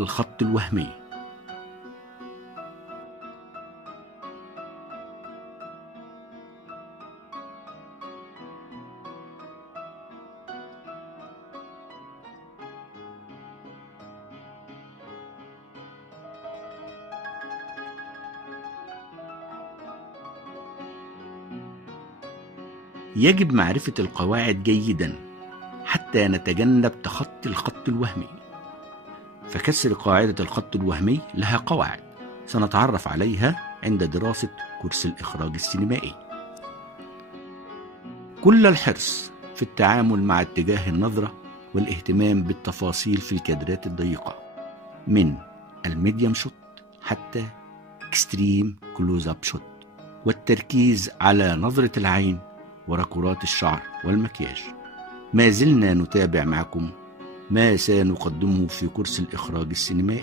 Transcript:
الخط الوهمي. يجب معرفة القواعد جيدا حتى نتجنب تخطي الخط الوهمي. فكسر قاعدة الخط الوهمي لها قواعد سنتعرف عليها عند دراسة كورس الإخراج السينمائي. كل الحرص في التعامل مع اتجاه النظرة والاهتمام بالتفاصيل في الكادرات الضيقة من الميديم شوت حتى اكستريم كلوز اب شوت، والتركيز على نظرة العين وركورات الشعر والمكياج. ما زلنا نتابع معكم ما سنقدمه في كورس الإخراج السينمائي.